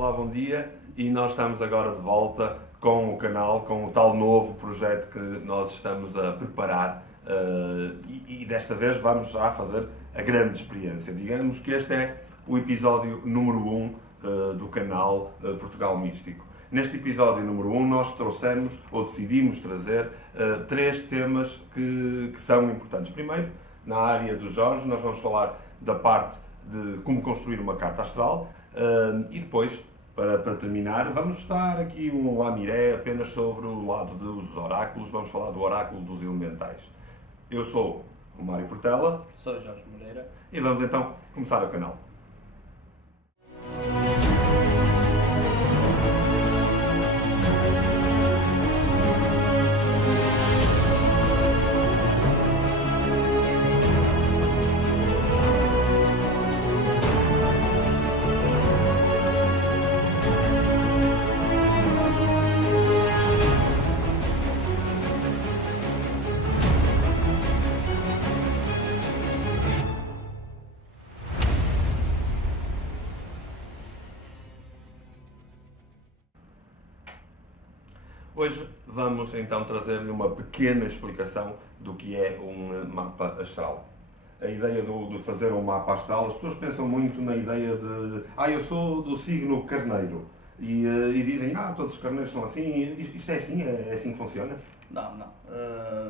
Olá, bom dia. E nós estamos agora de volta com o canal, com o tal novo projeto que nós estamos a preparar e desta vez vamos já fazer a grande experiência. Digamos que este é o episódio número 1 do canal Portugal Místico. Neste episódio número 1 nós trouxemos, ou decidimos trazer, 3 temas que são importantes. Primeiro, na área do Jorge, nós vamos falar da parte de como construir uma carta astral e depois, para terminar, vamos dar aqui um lamiré apenas sobre o lado dos oráculos, vamos falar do oráculo dos elementais. Eu sou o Mário Portela. Sou o Jorge Moreira. E vamos então começar o canal. Hoje vamos então trazer-lhe uma pequena explicação do que é um mapa astral. A ideia de fazer um mapa astral, as pessoas pensam muito na ideia de eu sou do signo carneiro e dizem, todos os carneiros são assim, isto é assim? É assim que funciona? Não.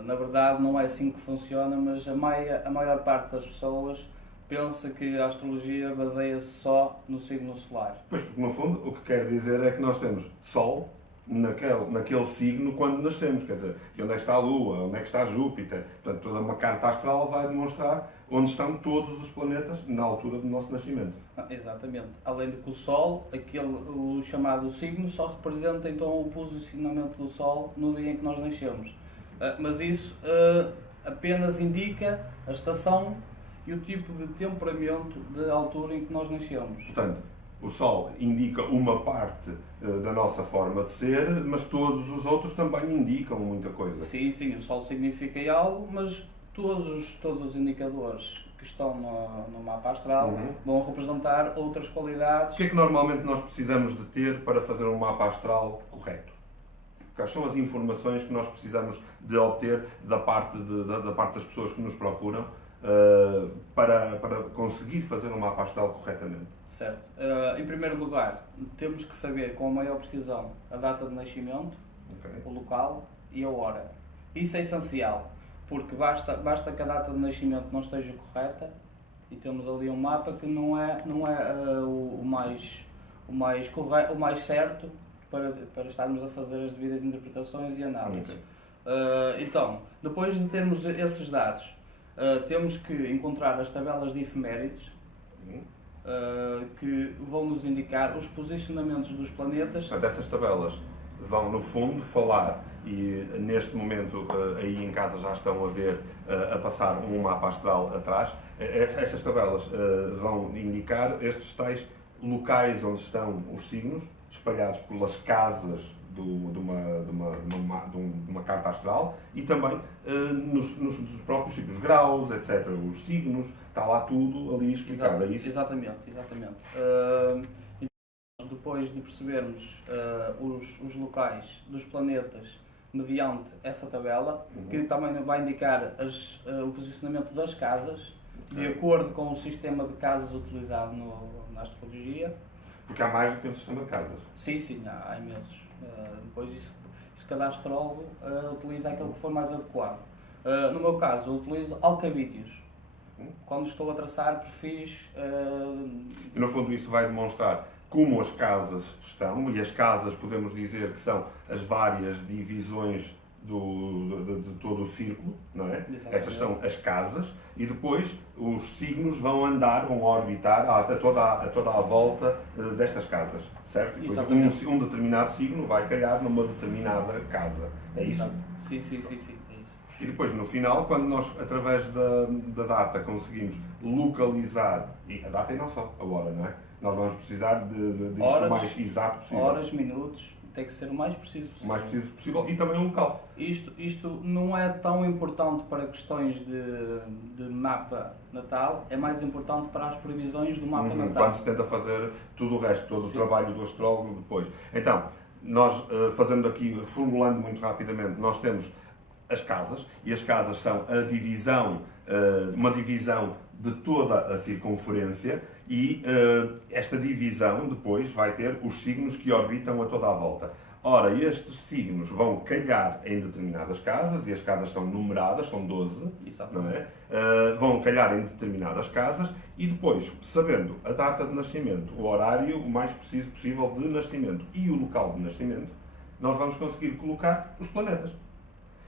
Na verdade não é assim que funciona, mas a maior parte das pessoas pensa que a astrologia baseia-se só no signo solar. Pois, porque no fundo o que quer dizer é que nós temos Sol naquele signo quando nascemos, quer dizer, e onde é que está a Lua, onde é que está Júpiter, portanto toda uma carta astral vai demonstrar onde estão todos os planetas na altura do nosso nascimento. Exatamente, além de que o Sol, o chamado signo, só representa então o posicionamento do Sol no dia em que nós nascemos, mas isso apenas indica a estação e o tipo de temperamento de altura em que nós nascemos. Portanto, o Sol indica uma parte da nossa forma de ser, mas todos os outros também indicam muita coisa. Sim, o Sol significa algo, mas todos os indicadores que estão no mapa astral vão representar outras qualidades. O que é que normalmente nós precisamos de ter para fazer um mapa astral correto? Quais são as informações que nós precisamos de obter da parte das pessoas que nos procuram para conseguir fazer um mapa astral corretamente? Certo. Em primeiro lugar, temos que saber com a maior precisão a data de nascimento, o local e a hora. Isso é essencial, porque basta que a data de nascimento não esteja correta e temos ali um mapa que não é o mais correto, o mais certo para estarmos a fazer as devidas interpretações e análises. Então, depois de termos esses dados, temos que encontrar as tabelas de efemérides que vão nos indicar os posicionamentos dos planetas. Portanto, essas tabelas vão, no fundo, falar, e neste momento aí em casa já estão a ver, a passar um mapa astral atrás. Essas tabelas vão indicar estes tais locais onde estão os signos, espalhados pelas casas de uma carta astral e também nos próprios signos, graus, etc. Os signos, está lá tudo ali explicado, é isso? Exatamente. Depois de percebermos os locais dos planetas mediante essa tabela, que também vai indicar o posicionamento das casas, de acordo com o sistema de casas utilizado na astrologia. Porque há mais do que um sistema de casas. Sim, há imensos. Depois isso cada astrólogo utiliza aquele que for mais adequado. No meu caso, eu utilizo alcabítios. Quando estou a traçar perfis... E no fundo isso vai demonstrar como as casas estão, e as casas podemos dizer que são as várias divisões de todo o círculo, não é? Exatamente. Essas são as casas, e depois os signos vão orbitar a toda a volta destas casas, certo? E depois um determinado signo vai calhar numa determinada casa, é isso? Sim, é isso. E depois, no final, quando nós, através da data, conseguimos localizar, e a data e não só, a hora, não é? Nós vamos precisar de isto o mais exato possível. Horas, minutos, tem que ser o mais preciso possível. O mais preciso possível e também o local. Isto não é tão importante para questões de mapa natal, é mais importante para as previsões do mapa natal. Quando se tenta fazer tudo o resto, todo o trabalho do astrólogo depois. Então, nós fazendo aqui, reformulando muito rapidamente, nós temos as casas, e as casas são a divisão, uma divisão de toda a circunferência, e esta divisão depois vai ter os signos que orbitam a toda a volta. Ora, estes signos vão calhar em determinadas casas, e as casas são numeradas, são 12, não é? Vão calhar em determinadas casas, e depois, sabendo a data de nascimento, o horário o mais preciso possível de nascimento e o local de nascimento, nós vamos conseguir colocar os planetas.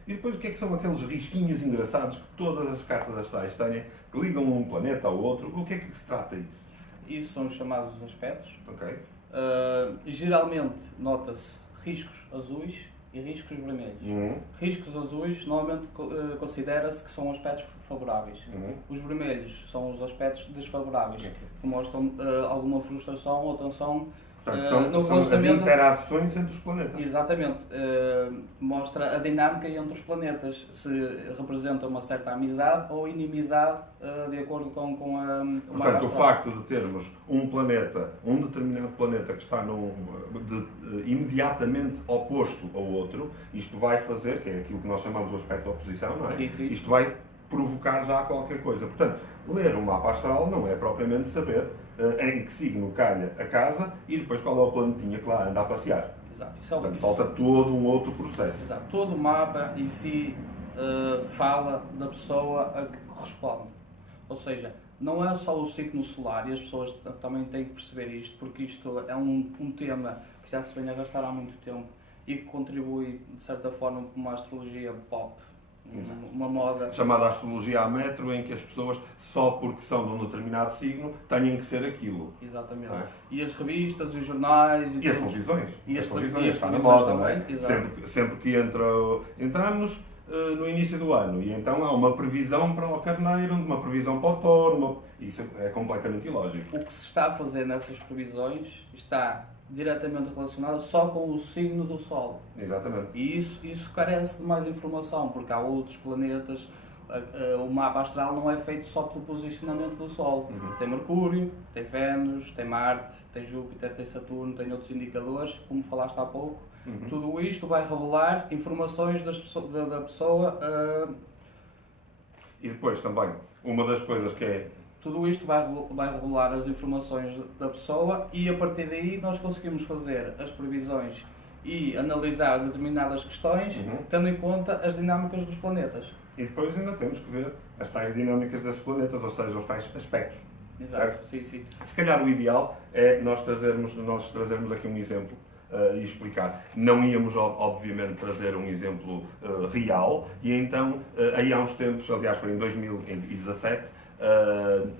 E depois o que é que são aqueles risquinhos engraçados que todas as cartas astrais têm, que ligam um planeta ao outro? O que é que se trata disso? Isso são os chamados aspectos. Ok. Geralmente nota-se riscos azuis e riscos vermelhos. Riscos azuis normalmente considera-se que são aspectos favoráveis. Os vermelhos são os aspectos desfavoráveis, que mostram alguma frustração ou tensão. Portanto, são as interações entre os planetas. Exatamente. Mostra a dinâmica entre os planetas, se representa uma certa amizade ou inimizade, de acordo com a... Portanto, o facto de termos um planeta, um determinado planeta que está imediatamente oposto ao outro, isto vai fazer, que é aquilo que nós chamamos de aspecto de oposição, não é? Sim, sim. Isto vai provocar já qualquer coisa. Portanto, ler um mapa astral não é propriamente saber em que signo calha a casa e depois qual é o planetinha que lá anda a passear. Exato. Portanto, falta todo um outro processo. Exato. Todo o mapa em si fala da pessoa a que corresponde. Ou seja, não é só o signo solar, e as pessoas também têm que perceber isto, porque isto é um tema que já se vem a gastar há muito tempo e que contribui, de certa forma, para uma astrologia pop. Uma moda chamada astrologia a metro, em que as pessoas, só porque são de um determinado signo, têm que ser aquilo. Exatamente. É? E as revistas, os jornais... E as televisões. E as televisões está na moda, também. Não é? Sempre que entramos no início do ano, e então há uma previsão para o carneiro, uma previsão para o touro, isso é completamente ilógico. O que se está a fazer nessas previsões está diretamente relacionado só com o signo do Sol. Exatamente. E isso carece de mais informação, porque há outros planetas. O mapa astral não é feito só pelo posicionamento do Sol. Tem Mercúrio, tem Vênus, tem Marte, tem Júpiter, tem Saturno, tem outros indicadores, como falaste há pouco. Tudo isto vai revelar informações da pessoa. E depois também, uma das coisas que é... Tudo isto vai revelar as informações da pessoa, e a partir daí nós conseguimos fazer as previsões e analisar determinadas questões, tendo em conta as dinâmicas dos planetas. E depois ainda temos que ver as tais dinâmicas desses planetas, ou seja, os tais aspectos. Exato, certo? Sim, sim. Se calhar o ideal é nós trazermos aqui um exemplo e explicar. Não íamos, obviamente, trazer um exemplo real, e então, aí há uns tempos, aliás foi em 2017,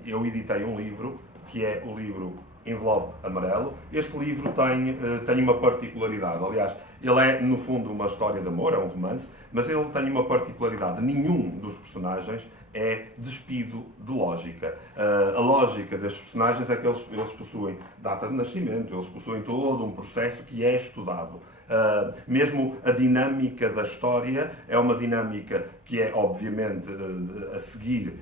eu editei um livro, que é o livro Envelope Amarelo. Este livro tem uma particularidade, aliás, ele é no fundo uma história de amor, é um romance, mas ele tem uma particularidade: nenhum dos personagens é despido de lógica. A lógica destes personagens é que eles possuem data de nascimento, eles possuem todo um processo que é estudado. Mesmo a dinâmica da história é uma dinâmica que é, obviamente, a seguir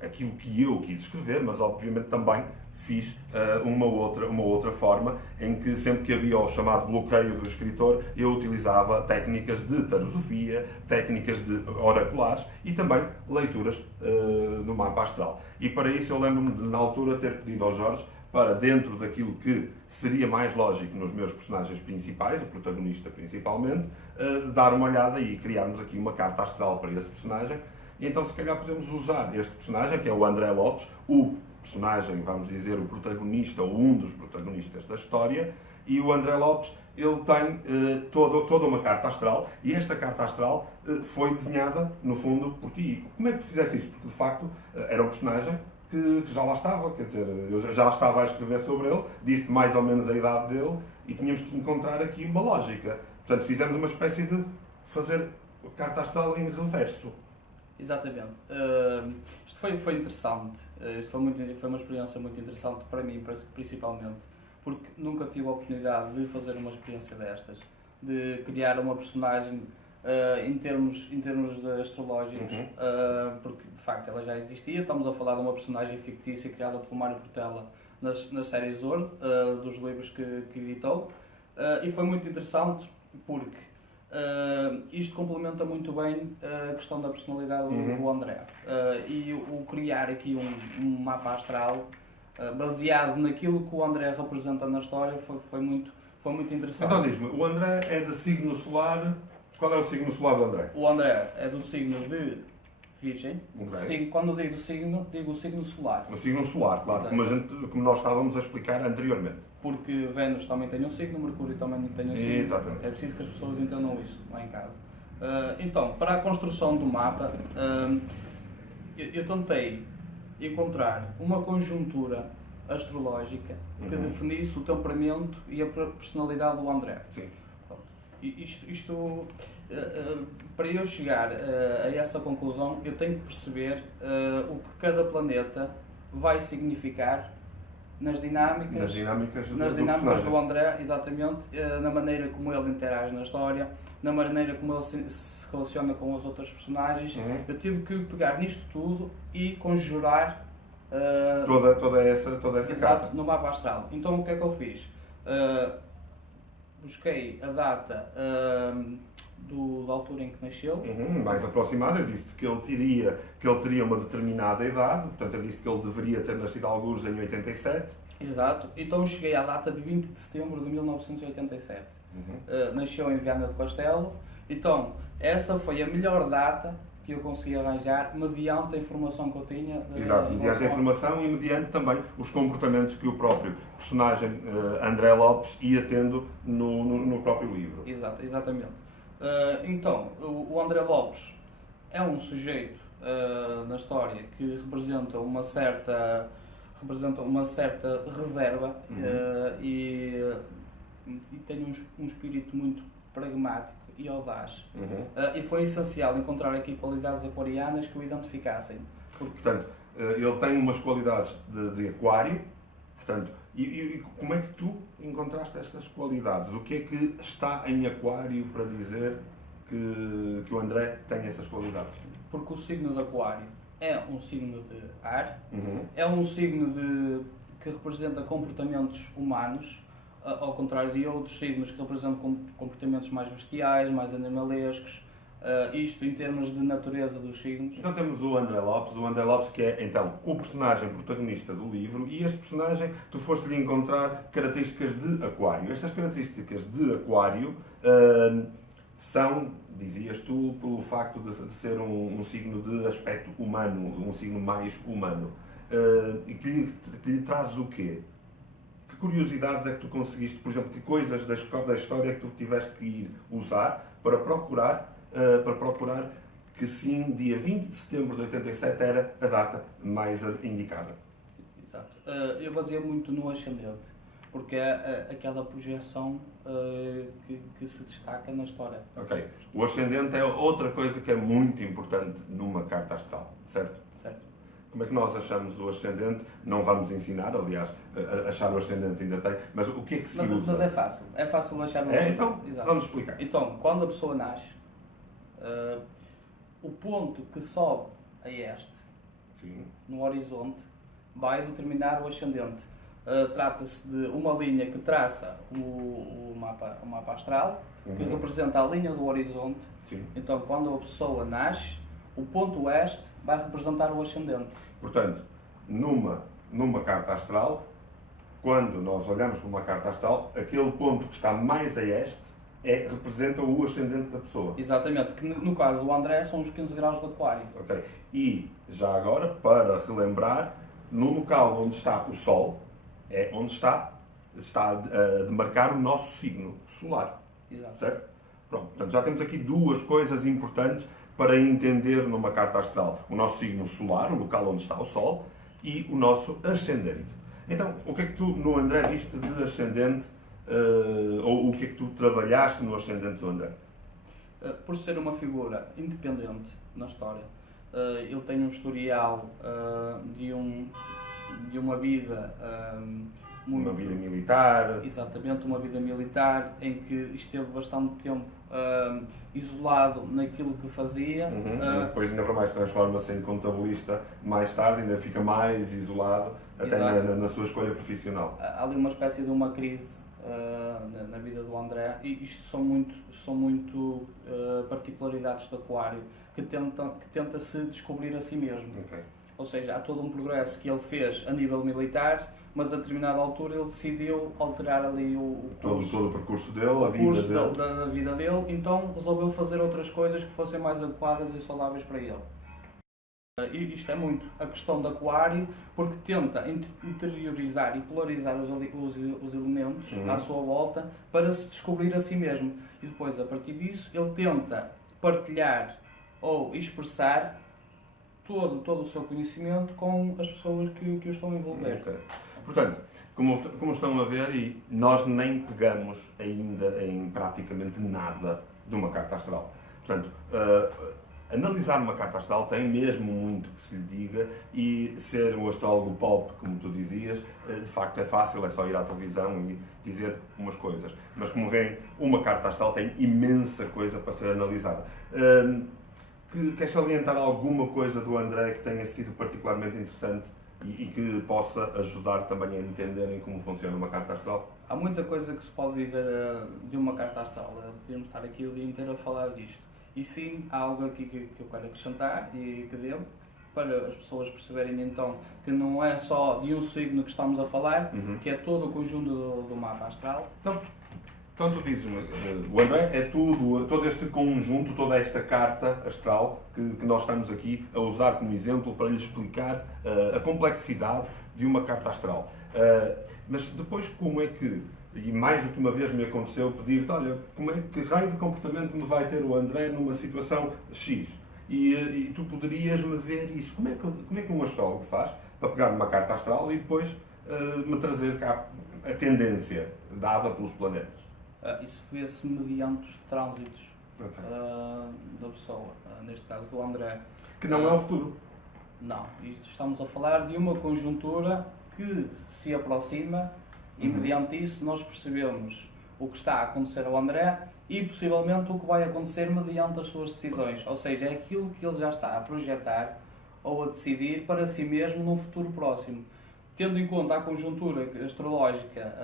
aquilo que eu quis escrever, mas, obviamente, também fiz uma outra forma, em que sempre que havia o chamado bloqueio do escritor, eu utilizava técnicas de tarosofia, técnicas de oraculares e também leituras do mapa astral. E para isso eu lembro-me de, na altura, ter pedido ao Jorge para, dentro daquilo que seria mais lógico nos meus personagens principais, o protagonista principalmente, dar uma olhada e criarmos aqui uma carta astral para esse personagem. E então, se calhar, podemos usar este personagem, que é o André Lopes, o personagem, vamos dizer, o protagonista, ou um dos protagonistas da história, e o André Lopes, ele tem toda uma carta astral, e esta carta astral foi desenhada, no fundo, por ti. Como é que tu fizeste isto? Porque, de facto, era um personagem que já lá estava, quer dizer, eu já estava a escrever sobre ele, disse mais ou menos a idade dele, e tínhamos que encontrar aqui uma lógica. Portanto, fizemos uma espécie de fazer a carta astral em reverso. Exatamente. Isto foi interessante. Isto foi uma experiência muito interessante para mim, principalmente, porque nunca tive a oportunidade de fazer uma experiência destas, de criar uma personagem em termos astrológicos, porque de facto ela já existia. Estamos a falar de uma personagem fictícia criada por Mário Portela na série Zord, dos livros que editou, e foi muito interessante porque isto complementa muito bem a questão da personalidade do André, e o criar aqui um mapa astral baseado naquilo que o André representa na história foi muito interessante. Então diz-me, o André é de signo solar. Qual é o signo solar do André? O André é do signo de Virgem. Okay. Quando digo o signo solar. O signo solar, claro, como nós estávamos a explicar anteriormente. Porque Vênus também tem um signo, Mercúrio também tem um signo. Exatamente. É preciso que as pessoas entendam isso lá em casa. Então, para a construção do mapa, eu tentei encontrar uma conjuntura astrológica que definisse o temperamento e a personalidade do André. Sim. Isto para eu chegar a essa conclusão, eu tenho que perceber o que cada planeta vai significar nas dinâmicas do André, exatamente, na maneira como ele interage na história, na maneira como ele se relaciona com as outras personagens. Eu tive que pegar nisto tudo e conjurar toda essa exato, carta no mapa astral. Então o que é que eu fiz? Busquei a data da altura em que nasceu. Mais aproximada. Eu disse que ele teria uma determinada idade, portanto eu disse que ele deveria ter nascido alguns em 87. Exato, então cheguei à data de 20 de setembro de 1987. Nasceu em Viana do Castelo, então essa foi a melhor data que eu consegui arranjar mediante a informação que eu tinha. Exato, mediante a informação e mediante também os comportamentos que o próprio personagem André Lopes ia tendo no próprio livro. Exatamente. Então, o André Lopes é um sujeito na história que representa uma certa reserva e tem um espírito muito pragmático e audaz. E foi essencial encontrar aqui qualidades aquarianas que o identificassem. Portanto, ele tem umas qualidades de aquário, portanto, e como é que tu encontraste estas qualidades? O que é que está em aquário para dizer que o André tem essas qualidades? Porque o signo de aquário é um signo de ar, é um signo que representa comportamentos humanos, ao contrário de outros signos que representam comportamentos mais bestiais, mais animalescos, isto em termos de natureza dos signos. Então temos o André Lopes que é então o personagem protagonista do livro, e este personagem tu foste-lhe encontrar características de aquário. Estas características de aquário são, dizias tu, pelo facto de ser um signo de aspecto humano, um signo mais humano. E que lhe traz o quê? Que curiosidades é que tu conseguiste, por exemplo, que coisas da história é que tu tiveste que ir usar para procurar que sim, dia 20 de setembro de 87 era a data mais indicada? Exato. Eu baseei muito no ascendente, porque é aquela projeção que se destaca na história. Ok. O ascendente é outra coisa que é muito importante numa carta astral, certo? Certo. Como é que nós achamos o ascendente? Não vamos ensinar, aliás, achar o ascendente ainda tem, mas o que é que se usa? Mas é fácil achar o ascendente. Então, exato. Vamos explicar. Então, quando a pessoa nasce, o ponto que sobe a este, Sim. no horizonte, vai determinar o ascendente. Trata-se de uma linha que traça o mapa astral, que representa a linha do horizonte. Sim. Então, quando a pessoa nasce, o ponto oeste vai representar o ascendente. Portanto, numa carta astral, quando nós olhamos para uma carta astral, aquele ponto que está mais a este representa o ascendente da pessoa. Exatamente, que no caso do André são os 15 graus de aquário. Ok. E, já agora, para relembrar, no local onde está o Sol, é onde está a demarcar o nosso signo solar. Exato. Certo? Pronto. Portanto, já temos aqui duas coisas importantes para entender numa carta astral: o nosso signo solar, o local onde está o Sol, e o nosso ascendente. Então, o que é que tu no André viste de ascendente, ou o que é que tu trabalhaste no ascendente do André? Por ser uma figura independente na história, ele tem um historial de uma vida Uma vida militar. Exatamente, uma vida militar em que esteve bastante tempo isolado naquilo que fazia. Depois ainda para mais transforma-se em contabilista mais tarde, ainda fica mais isolado, até na sua escolha profissional. Há ali uma espécie de uma crise na vida do André, e isto são muito particularidades do Aquário, que tenta-se descobrir a si mesmo. Okay. Ou seja, há todo um progresso que ele fez a nível militar, mas a determinada altura ele decidiu alterar ali todo o percurso dele, a vida dele. Da vida dele, então resolveu fazer outras coisas que fossem mais adequadas e saudáveis para ele. E isto é muito a questão do Aquário, porque tenta interiorizar e polarizar os elementos à sua volta para se descobrir a si mesmo. E depois, a partir disso, ele tenta partilhar ou expressar todo o seu conhecimento com as pessoas que o estão a envolver. Okay. Portanto, como estão a ver, e nós nem pegamos ainda em praticamente nada de uma carta astral. Portanto, analisar uma carta astral tem mesmo muito que se lhe diga, e ser um astrólogo pop, como tu dizias, de facto é fácil, é só ir à televisão e dizer umas coisas. Mas como veem, uma carta astral tem imensa coisa para ser analisada. Queres salientar alguma coisa do André que tenha sido particularmente interessante e que possa ajudar também a entenderem como funciona uma carta astral? Há muita coisa que se pode dizer de uma carta astral. Podemos estar aqui o dia inteiro a falar disto. E sim, há algo aqui que eu quero acrescentar e que devo, para as pessoas perceberem então que não é só de um signo que estamos a falar, que é todo o conjunto do mapa astral. Então tu dizes-me, o André é todo este conjunto, toda esta carta astral que nós estamos aqui a usar como exemplo para lhe explicar a complexidade de uma carta astral. Mas depois como é que, e mais do que uma vez me aconteceu pedir-te, olha, que raio de comportamento me vai ter o André numa situação X? E tu poderias-me ver isso. Como é que um astrólogo faz para pegar uma carta astral e depois me trazer cá a tendência dada pelos planetas? Isso vê-se mediante os trânsitos da pessoa, neste caso do André. Que não é o futuro. Não, estamos a falar de uma conjuntura que se aproxima e mediante isso nós percebemos o que está a acontecer ao André e possivelmente o que vai acontecer mediante as suas decisões. Ou seja, é aquilo que ele já está a projetar ou a decidir para si mesmo num futuro próximo. Tendo em conta a conjuntura astrológica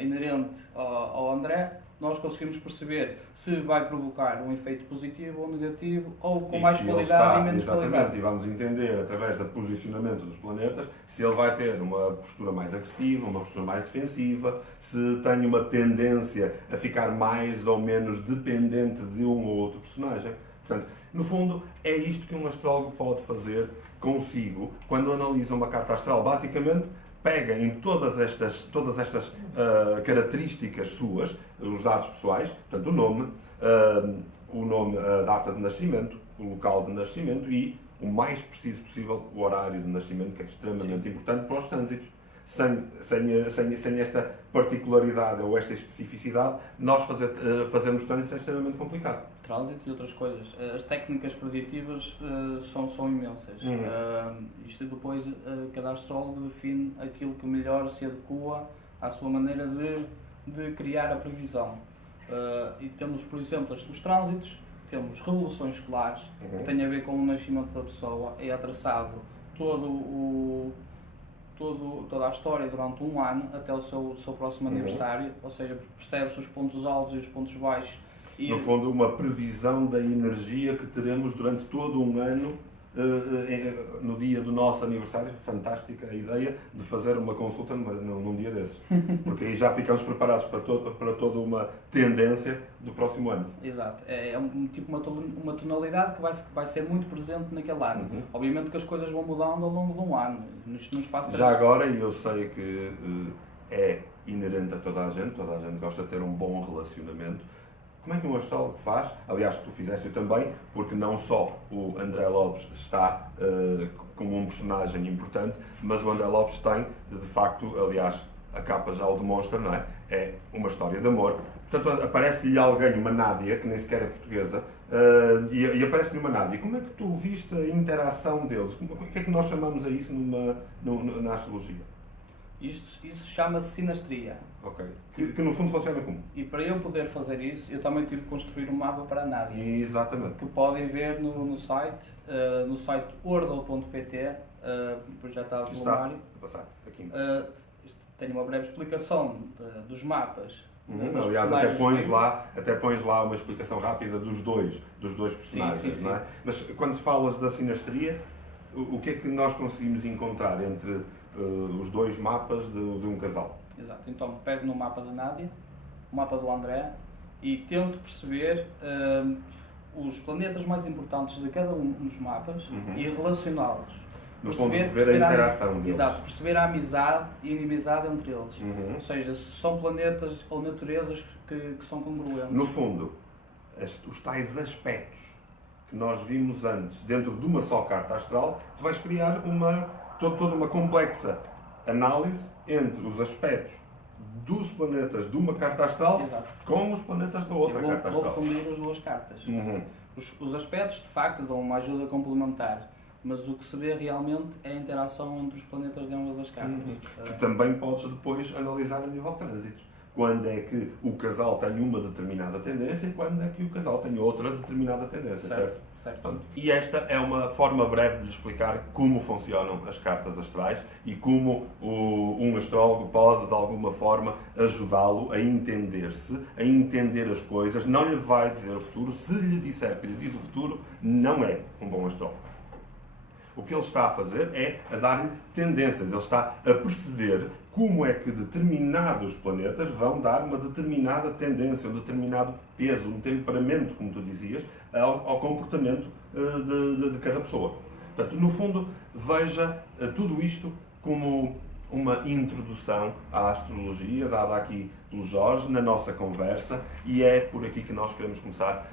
inerente ao André, nós conseguimos perceber se vai provocar um efeito positivo ou negativo, ou com mais qualidade e menos qualidade. Exatamente, e vamos entender através do posicionamento dos planetas se ele vai ter uma postura mais agressiva, uma postura mais defensiva, se tem uma tendência a ficar mais ou menos dependente de um ou outro personagem. Portanto, no fundo, é isto que um astrólogo pode fazer consigo quando analisa uma carta astral. Basicamente, pega em todas estas características suas, os dados pessoais, portanto, o nome, a data de nascimento, o local de nascimento e, o mais preciso possível, o horário de nascimento, que é extremamente importante para os trânsitos. Sem esta particularidade ou esta especificidade, nós fazermos trânsito é extremamente complicado. Trânsito e outras coisas. As técnicas preditivas são imensas. Isto depois, cada astrólogo define aquilo que melhor se adequa à sua maneira de criar a previsão. E temos, por exemplo, os trânsitos, temos revoluções escolares, que têm a ver com o nascimento da pessoa, é traçado toda a história durante um ano até o seu próximo aniversário, ou seja, percebe-se os pontos altos e os pontos baixos. No fundo, uma previsão da energia que teremos durante todo um ano, no dia do nosso aniversário. Fantástica a ideia de fazer uma consulta num dia desses, porque aí já ficamos preparados para toda uma tendência do próximo ano. Exato, é uma tonalidade que vai ser muito presente naquele ano. Obviamente que as coisas vão mudando ao longo de um ano, no espaço. Já agora, e eu sei que é inerente a toda a gente gosta de ter um bom relacionamento. Como é que um astrólogo faz? Aliás, tu fizeste também, porque não só o André Lopes está como um personagem importante, mas o André Lopes tem, de facto, aliás, a capa já o demonstra, não é? É uma história de amor. Portanto, aparece-lhe alguém, uma Nádia, que nem sequer é portuguesa, e aparece-lhe uma Nádia. Como é que tu viste a interação deles? O que é que nós chamamos a isso na astrologia? Isso chama-se sinastria. Ok. Que no fundo funciona como? E para eu poder fazer isso, eu também tive que construir um mapa para a Nádia. Exatamente. Que podem ver no site ordle.pt, projetado pelo Mário. Passar aqui. Tenho uma breve explicação dos mapas. Aliás, até pões lá uma explicação rápida dos dois personagens, sim. não é? Mas quando falas da sinastria, o que é que nós conseguimos encontrar entre os dois mapas de um casal? Exato, então pego no mapa da Nádia, o mapa do André, e tento perceber os planetas mais importantes de cada um dos mapas e relacioná-los. No fundo, ver a interação deles. Exato, perceber a amizade e inimizade entre eles. Ou seja, se são planetas ou naturezas que são congruentes. No fundo, os tais aspectos que nós vimos antes dentro de uma só carta astral, tu vais criar toda uma complexa análise entre os aspectos dos planetas de uma carta astral com os planetas da outra carta astral. Vou fundir as duas cartas. Os aspectos, de facto, dão uma ajuda complementar. Mas o que se vê realmente é a interação entre os planetas de ambas as cartas. Que também podes depois analisar a nível de trânsitos. Quando é que o casal tem uma determinada tendência e quando é que o casal tem outra determinada tendência, certo? Portanto, e esta é uma forma breve de lhe explicar como funcionam as cartas astrais e como um astrólogo pode, de alguma forma, ajudá-lo a entender-se, a entender as coisas. Não lhe vai dizer o futuro. Se lhe disser que lhe diz o futuro, não é um bom astrólogo. O que ele está a fazer é a dar-lhe tendências. Ele está a perceber como é que determinados planetas vão dar uma determinada tendência, um determinado peso, um temperamento, como tu dizias, ao comportamento de cada pessoa. Portanto, no fundo, veja tudo isto como uma introdução à astrologia, dada aqui pelo Jorge, na nossa conversa, e é por aqui que nós queremos começar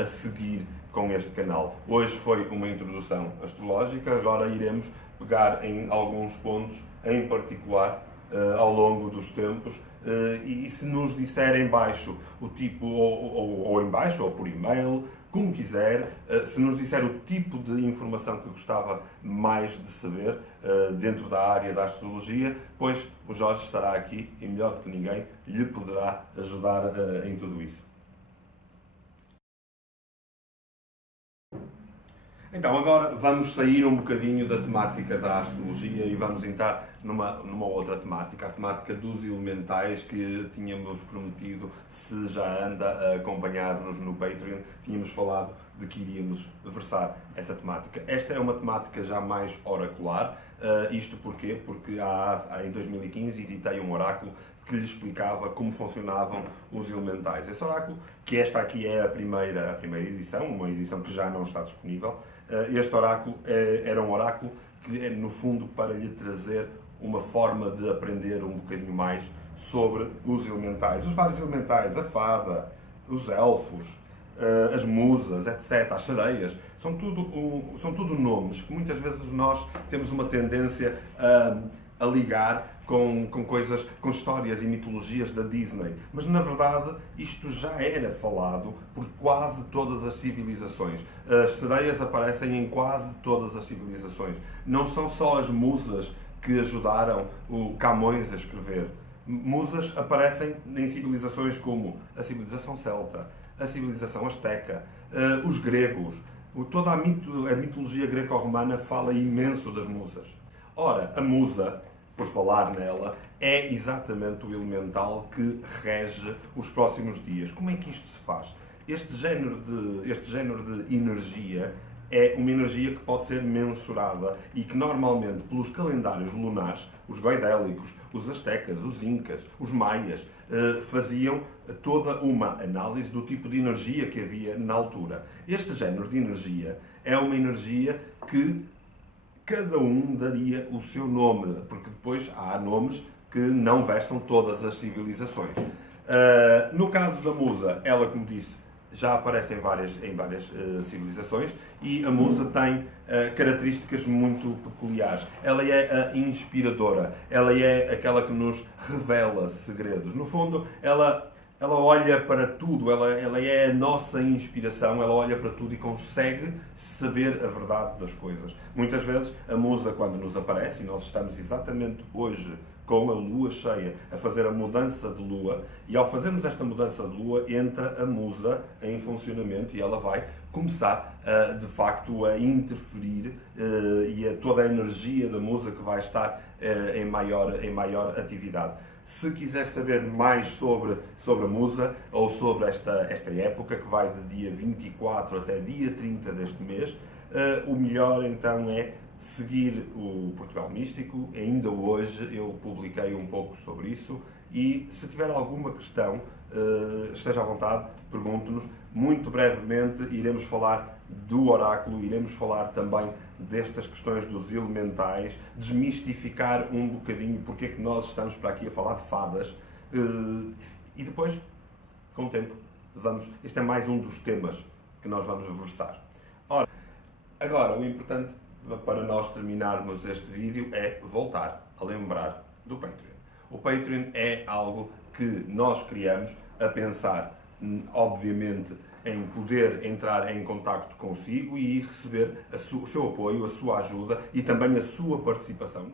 a seguir com este canal. Hoje foi uma introdução astrológica, agora iremos pegar em alguns pontos em particular ao longo dos tempos e se nos disser em baixo o tipo, ou em baixo, ou por e-mail, como quiser, se nos disser o tipo de informação que gostava mais de saber dentro da área da astrologia, pois o Jorge estará aqui e melhor do que ninguém lhe poderá ajudar em tudo isso. Então, agora vamos sair um bocadinho da temática da astrologia e vamos entrar numa outra temática, a temática dos elementais que tínhamos prometido. Se já anda a acompanhar-nos no Patreon, tínhamos falado de que iríamos versar essa temática. Esta é uma temática já mais oracular. Isto porquê? Porque em 2015 editei um oráculo que lhe explicava como funcionavam os elementais. Esse oráculo, que esta aqui é a primeira edição, uma edição que já não está disponível. Este oráculo era um oráculo que é, no fundo, para lhe trazer uma forma de aprender um bocadinho mais sobre os elementais. Os vários elementais, a fada, os elfos, as musas, etc., as sereias, são tudo nomes que muitas vezes nós temos uma tendência a ligar com coisas, com histórias e mitologias da Disney. Mas, na verdade, isto já era falado por quase todas as civilizações. As sereias aparecem em quase todas as civilizações. Não são só as musas que ajudaram o Camões a escrever. Musas aparecem em civilizações como a civilização celta, a civilização asteca, os gregos. Toda a mitologia greco-romana fala imenso das musas. Ora, a musa, por falar nela, é exatamente o elemental que rege os próximos dias. Como é que isto se faz? Este género de energia é uma energia que pode ser mensurada e que normalmente pelos calendários lunares, os goidélicos, os astecas, os incas, os maias, faziam toda uma análise do tipo de energia que havia na altura. Este género de energia é uma energia que cada um daria o seu nome, porque depois há nomes que não versam todas as civilizações. No caso da musa, ela, como disse, já aparece em várias civilizações e a musa tem características muito peculiares. Ela é a inspiradora, ela é aquela que nos revela segredos. No fundo, ela ela olha para tudo, ela é a nossa inspiração, ela olha para tudo e consegue saber a verdade das coisas. Muitas vezes a musa, quando nos aparece, e nós estamos exatamente hoje com a lua cheia a fazer a mudança de lua, e ao fazermos esta mudança de lua entra a musa em funcionamento e ela vai começar de facto a interferir e toda a energia da musa que vai estar em maior atividade. Se quiser saber mais sobre a musa ou sobre esta época, que vai de dia 24 até dia 30 deste mês, o melhor então é seguir o Portugal Místico. Ainda hoje eu publiquei um pouco sobre isso e se tiver alguma questão, esteja à vontade, pergunte-nos. Muito brevemente iremos falar do oráculo, iremos falar também destas questões dos elementais, desmistificar um bocadinho porque é que nós estamos para aqui a falar de fadas e depois, com o tempo, este é mais um dos temas que nós vamos versar. Ora, agora o importante para nós terminarmos este vídeo é voltar a lembrar do Patreon. O Patreon é algo que nós criamos a pensar, obviamente, em poder entrar em contacto consigo e receber o seu apoio, a sua ajuda e também a sua participação.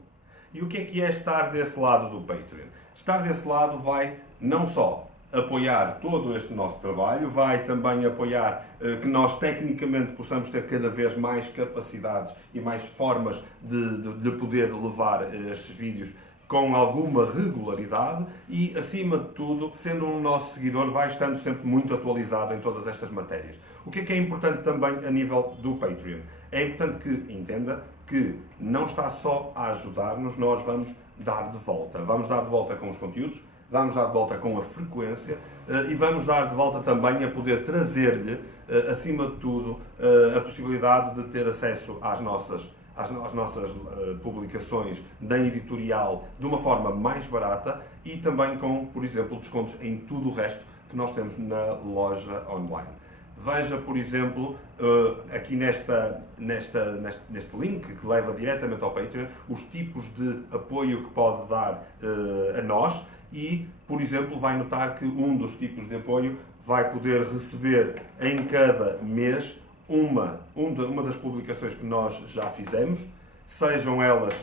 E o que é estar desse lado do Patreon? Estar desse lado vai não só apoiar todo este nosso trabalho, vai também apoiar que nós tecnicamente possamos ter cada vez mais capacidades e mais formas de poder levar estes vídeos com alguma regularidade e, acima de tudo, sendo um nosso seguidor, vai estando sempre muito atualizado em todas estas matérias. O que é importante também a nível do Patreon? É importante que entenda que não está só a ajudar-nos, nós vamos dar de volta. Vamos dar de volta com os conteúdos, vamos dar de volta com a frequência e vamos dar de volta também a poder trazer-lhe, acima de tudo, a possibilidade de ter acesso às nossas publicações da editorial de uma forma mais barata e também com, por exemplo, descontos em tudo o resto que nós temos na loja online. Veja, por exemplo, aqui neste link que leva diretamente ao Patreon, os tipos de apoio que pode dar a nós e, por exemplo, vai notar que um dos tipos de apoio vai poder receber em cada mês uma das publicações que nós já fizemos, sejam elas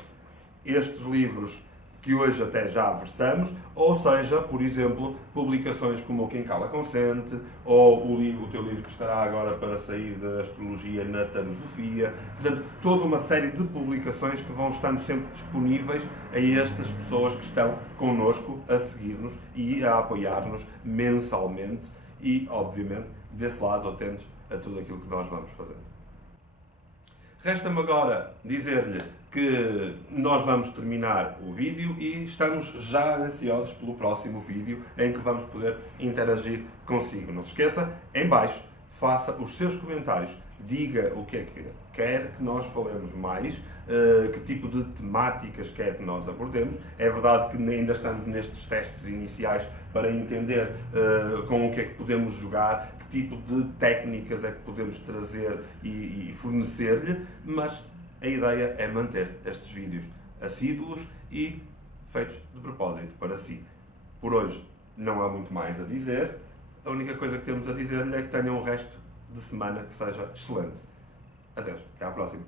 estes livros que hoje até já versamos, ou seja, por exemplo, publicações como o Quem Cala Consente, ou o teu livro que estará agora para sair da Astrologia na Tarosofia. Portanto, toda uma série de publicações que vão estando sempre disponíveis a estas pessoas que estão connosco a seguir-nos e a apoiar-nos mensalmente e, obviamente, desse lado atentos a tudo aquilo que nós vamos fazendo. Resta-me agora dizer-lhe que nós vamos terminar o vídeo e estamos já ansiosos pelo próximo vídeo em que vamos poder interagir consigo. Não se esqueça, em baixo, faça os seus comentários, diga o que é que quer que nós falemos mais, que tipo de temáticas quer que nós abordemos. É verdade que ainda estamos nestes testes iniciais para entender com o que é que podemos jogar, que tipo de técnicas é que podemos trazer e fornecer-lhe, mas a ideia é manter estes vídeos assíduos e feitos de propósito para si. Por hoje não há muito mais a dizer, a única coisa que temos a dizer-lhe é que tenham um resto de semana que seja excelente. Adeus, até à próxima.